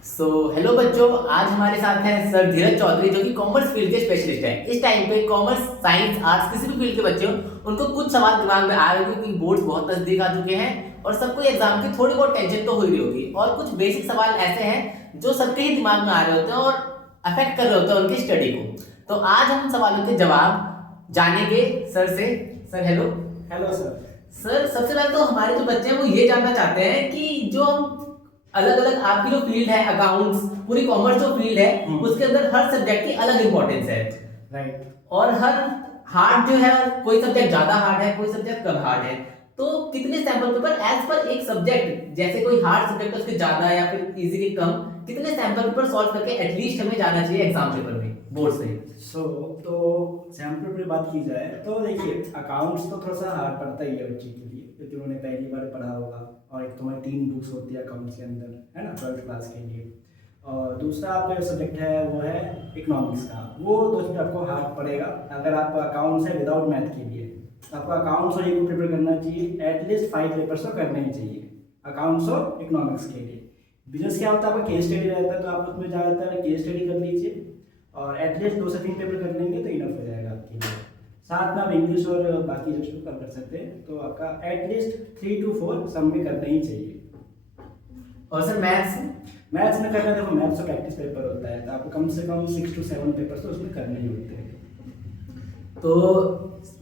Hello बच्चों, आज हमारे साथ हैं सर धीरज चौधरी जो कि कॉमर्स फील्ड के स्पेशलिस्ट हैं। इस टाइम पे कॉमर्स, साइंस, आर्ट्स किसी भी फील्ड के बच्चे हो उनको कुछ सवाल दिमाग में आ रहे होंगे क्योंकि बोर्ड्स बहुत नजदीक आ चुके हैं और सबको एग्जाम की थोड़ी बहुत टेंशन तो हो ही रही होगी। और कुछ बेसिक सवाल ऐसे हैं जो सबके ही दिमाग में आ रहे होते हैं और अफेक्ट कर रहे होते हैं उनकी स्टडी को। तो आज हम सवालों के जवाब जानेंगे सर से। Sir hello. Hello sir. Sir सबसे पहले तो हमारे जो बच्चे हैं वो ये जानना चाहते हैं कि जो हम अलग अलग आपकी जो फील्ड है अकाउंट्स, पूरी कॉमर्स जो फील्ड है उसके अंदर हर सब्जेक्ट की अलग इंपॉर्टेंस है। राइट। और हर हार्ड जो है, कोई सब्जेक्ट ज्यादा हार्ड है, कोई सब्जेक्ट कम हार्ड है। तो कितने सैंपल पेपर एज पर एक सब्जेक्ट, जैसे कोई हार्ड सब्जेक्ट है उसके ज्यादा या फिर इजी के कम, कितने सैंपल पेपर सॉल्व करके एटलीस्ट हमें जाना चाहिए एग्जाम पेपर में बोर्ड से? तो सैम्पल पर बात की जाए तो देखिए, अकाउंट्स तो थोड़ा सा हार्ड पड़ता ही है बच्चे के लिए क्योंकि उन्होंने पहली बार पढ़ा होगा। और एक तुम्हारी 3 बुक्स होती है अकाउंट्स के अंदर, है ना, 12th क्लास के लिए। और दूसरा आपका जो सब्जेक्ट है वो है इकोनॉमिक्स का। वो दो सब्जेक्ट आपको हार्ड पड़ेगा अगर आप अकाउंट्स है विदाउट मैथ के लिए। आपको अकाउंट्स और इको प्रिपेयर करना चाहिए, एटलीस्ट 5 पेपर्स तो करने ही चाहिए अकाउंट्स और इकोनॉमिक्स के लिए। बिजनेस क्या होता है, आपका केस स्टडी रहता है तो आप उसमें ज़्यादातर केस स्टडी कर लीजिए और एटलीस्ट 2 से 3 पेपर कर लेंगे तो इनफ हो जाएगा आपके लिए। साथ में आप इंग्लिश और बाकी जो कर सकते हैं तो आपका एटलीस्ट 3 to 4 सब में करना ही चाहिए। और सर मैथ्स? मैथ्स में करना, देखो मैथ्स का प्रैक्टिस पेपर होता है तो आपको कम से कम 6 to 7 पेपर तो उसमें करने ही होते हैं। तो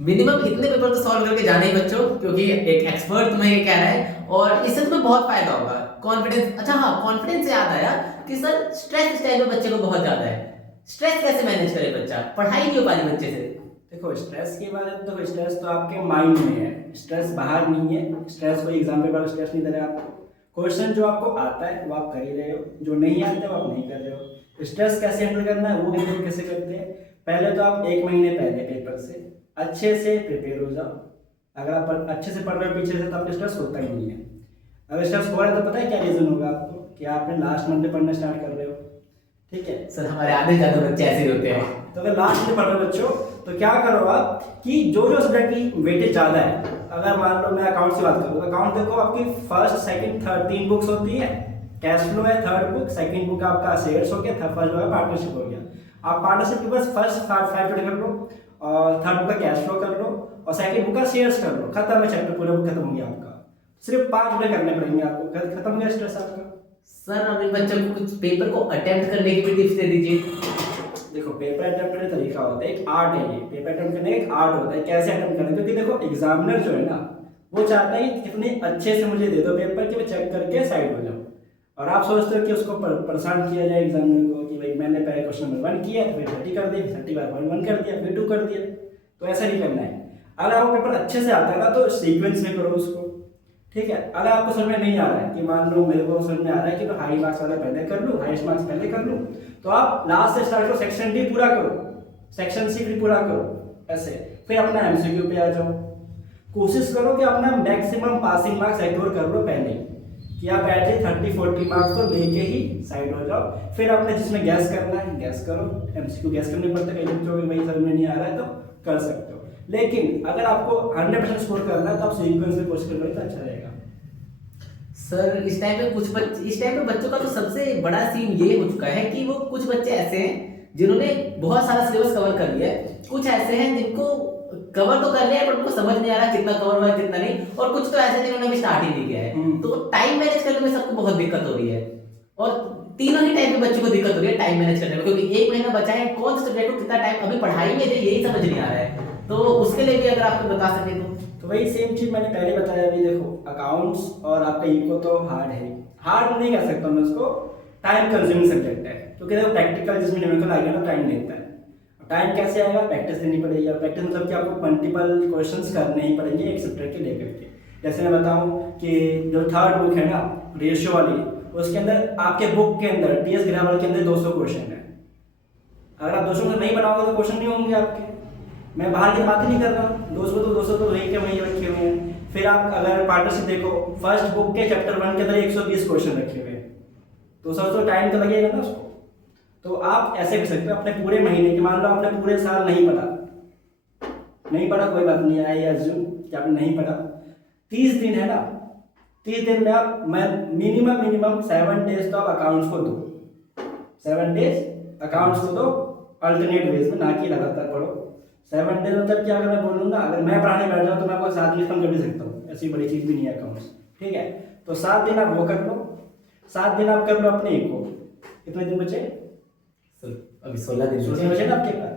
मिनिमम इतने पेपर तो सॉल्व करके जाने ही बच्चों, क्योंकि एक एक्सपर्ट तुम्हें ये कह रहा है और इससे तुम्हें बहुत फायदा होगा। कॉन्फिडेंस, अच्छा हाँ, कॉन्फिडेंस से याद आया कि सर स्ट्रेस इस टाइम पे बच्चे को बहुत ज्यादा है। स्ट्रेस कैसे मैनेज करे बच्चा? पढ़ाई नहीं हो पा रही बच्चे से। देखो स्ट्रेस के बारे में, तो स्ट्रेस तो आपके माइंड में है, स्ट्रेस बाहर नहीं है। स्ट्रेस कोई एग्जाम पेपर स्ट्रेस नहीं दे रहा है आपको। क्वेश्चन जो आपको आता है वो आप कर ही रहे हो, जो नहीं आता है वो आप नहीं कर रहे हो। स्ट्रेस कैसे हैंडल करना है वो हैंडल कैसे करते हैं, पहले तो आप 1 महीने पहले पेपर से अच्छे से प्रिपेयर हो जाओ। अगर आप अच्छे से पढ़ रहे हो पीछे से तो आपको स्ट्रेस होता ही नहीं है। अगर स्ट्रेस हो रहा है तो पता है क्या रीज़न होगा आपको, कि आपने लास्ट मंथ में पढ़ना स्टार्ट कर रहे हो। ठीक है सर हमारे आधे से ज्यादा बच्चे ऐसे ही होते हैं। तो अगर लास्ट में पढ़ रहे हो बच्चों तो क्या करो आप कि जो जो सब्जेक्ट की वेटेज ज़्यादा है, अगर मान लो मैं अकाउंट की बात करूँ, अकाउंट देखो आपकी फर्स्ट सेकंड थर्ड 3 बुक्स होती है। कैश फ्लो है थर्ड बुक, सेकंड बुक आपका शेयर्स हो गया, फर्स्ट बुक पार्टनरशिप हो गया। आप पार्टनरशिप के बस फर्स्ट 5 कर लो और थर्ड बुक का कैश फ्लो कर लो और सेकंड बुक का शेयर्स कर लो, खत्म है चैप्टर, पूरा बुक खत्म हो गया आपका। सिर्फ 5 बुक करने पड़ेंगे आपको, खत्म हो गया स्ट्रेस आपका। सर अपने बच्चों को कुछ पेपर को अटेम्प्ट करने की भी टिप्स दे दीजिए। देखो पेपर अटेम्प्ट करने का तरीका होता है, एक आर्ट है ये। पेपर अटेम्प्ट करने का एक आर्ट होता है, कैसे अटेम्प्ट करना है, क्योंकि देखो एग्जामिनर जो है ना वो चाहता है कि कितने अच्छे से मुझे दे दो पेपर कि मैं चेक करके साइड हो जाऊँ। और आप सोचते हो कि उसको परेशान किया जाए एग्जामिनर को कि भाई मैंने पहले क्वेश्चन नंबर 1 किया फिर 30 कर दिया, 30 बार 1 कर दिया, फिर 2 कर दिया। तो ऐसा नहीं करना है। अगर आपको पेपर अच्छे से आता है ना तो सीक्वेंस में करो उसको। ठीक है, अगर आपको समझ में नहीं आ रहा है कि मान लो मेरे को समझ में आ रहा है कि तो हाई मार्क्स वाला पहले कर लूँ, हाईएस्ट मार्क्स पहले कर लूँ, तो आप लास्ट से स्टार्ट करो, सेक्शन डी पूरा करो, सेक्शन सी भी पूरा करो, ऐसे फिर अपना एमसीक्यू पे आ जाओ। कोशिश करो कि अपना मैक्सिमम पासिंग मार्क्स सिक्योर कर लो पहले, कि आप एटलीस्ट 30-40 मार्क्स तो लेके ही साइड हो जाओ। फिर अपने जिसमें गैस करना है गैस करो, एमसीक्यू गैस करने पड़ता है, कई बच्चों को भाई समझ में नहीं आ रहा है तो कर सकते हो। लेकिन अगर आपको 100% स्कोर करना है तो आप सीक्वेंस में कोशिश करोगे तो अच्छा रहेगा। सर इस टाइम पे इस टाइम पे बच्चों का तो सबसे बड़ा सीन ये हो चुका है कि वो कुछ बच्चे ऐसे हैं जिन्होंने बहुत सारा सिलेबस कवर कर लिया है, कुछ ऐसे हैं जिनको कवर तो कर लिया है पर उनको समझ नहीं आ रहा कितना कवर हुआ है कितना नहीं, और कुछ तो ऐसे हैं जिन्होंने अभी स्टार्ट ही नहीं किया है। तो टाइम मैनेज करने में सबको बहुत दिक्कत हो रही है और तीनों ही टाइम पे बच्चों को दिक्कत हो रही है टाइम मैनेज करने में, क्योंकि 1 महीना बचा है, कौन से सब्जेक्ट को कितना टाइम अभी पढ़ाई में दे यही समझ नहीं आ रहा है। तो उसके लिए भी अगर आपको बता सके तो वही सेम चीज मैंने पहले बताया। अभी देखो अकाउंट्स और आपका इको तो हार्ड है, हार्ड नहीं कर सकता मैं उसको, टाइम कंज्यूमिंग सब्जेक्ट है क्योंकि देखो प्रैक्टिकल जिसमें न्यूमेरिकल आएगा ना टाइम लेता है। टाइम कैसे आएगा, प्रैक्टिस देनी पड़ेगी, और प्रैक्टिस मतलब कि आपको मल्टीपल क्वेश्चंस करने ही पड़ेंगे एक सब्जेक्ट के लेकर के। जैसे मैं बताऊं कि जो थर्ड बुक है ना रेशियो वाली, उसके अंदर आपके बुक के अंदर टीएस ग्रामर के अंदर 200 क्वेश्चन है। अगर आप 200 नहीं बनाओगे तो क्वेश्चन नहीं होंगे आपके। मैं बाहर की बात ही नहीं कर रहा, 200 तो वही के वही रखे हुए हैं। फिर आप अगर पार्टनरशिप देखो, फर्स्ट बुक के चैप्टर 1 के अंदर 120 क्वेश्चन रखे हुए हैं, तो सर तो टाइम तो लगेगा ना उसको। तो आप ऐसे कर सकते हो अपने पूरे महीने की, मान लो आपने पूरे साल नहीं पढ़ा, कोई बात नहीं, आई एज्यूम कि आपने नहीं पढ़ा, 30 दिन है ना, 30 दिन में आप मिनिमम 7 डेज तो आप अकाउंट्स को दो, 7 डेज अकाउंट्स को दो अल्टरनेट वेज में, ना कि लगातार पढ़ो। 7 डेज मतलब क्या, अगर मैं बोलूँगा, अगर मैं पढ़ाने बैठ जाऊँ तो मैं आपको 7 दिन खत्म कर भी सकता हूँ, ऐसी बड़ी चीज़ भी नहीं है अकाउंट्स, ठीक है। तो 7 दिन आप वो कर लो, 7 दिन आप कर लो अपने इको। कितने दिन बचे? अभी 16 दिन 16 बचे ना आपके पास।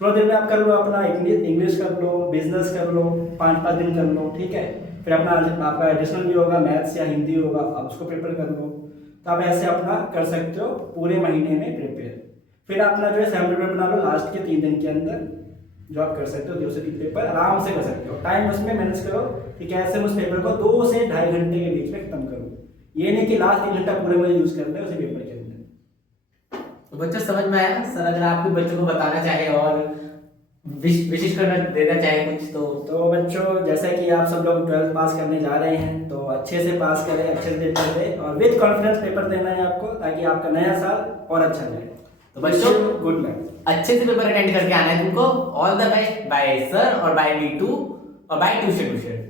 16 दिन में आप कर लो अपना इंग्लिश कर लो, बिजनेस कर लो, 5-5 दिन कर लो, ठीक है। फिर अपना आपका एडिशनल भी होगा, मैथ्स या हिंदी होगा, आप उसको प्रिपेयर कर लो। तो आप ऐसे अपना कर सकते हो पूरे महीने में प्रिपेयर। फिर अपना जो है 7 पेपर बना लो लास्ट के 3 दिन के अंदर, जो आप कर सकते हो 2 से 3 पेपर आराम से कर सकते हो। टाइम उसमें मैनेज करो कि कैसे उस पेपर को 2 से ढाई घंटे के बीच में खत्म करो। ये नहीं कि लास्ट 3 घंटा पूरे मुझे यूज कर ले उसी पेपर के अंदर। तो बच्चों समझ में आया? सर अगर आप भी बच्चों को बताना चाहे और विशिष्ट करना देना चाहे कुछ तो बच्चों, जैसे कि आप सब लोग 12th पास करने जा रहे हैं, तो अच्छे से पास करें, अच्छे से पेपर दें और विद कॉन्फिडेंस पेपर देना है आपको, ताकि आपका नया साल और अच्छा जाए। तो बच्चों गुड लक, अच्छे से पेपर अटेंड करके आना है तुमको। All the best, bye sir और बाय मीटू और बाय ट्यूशन।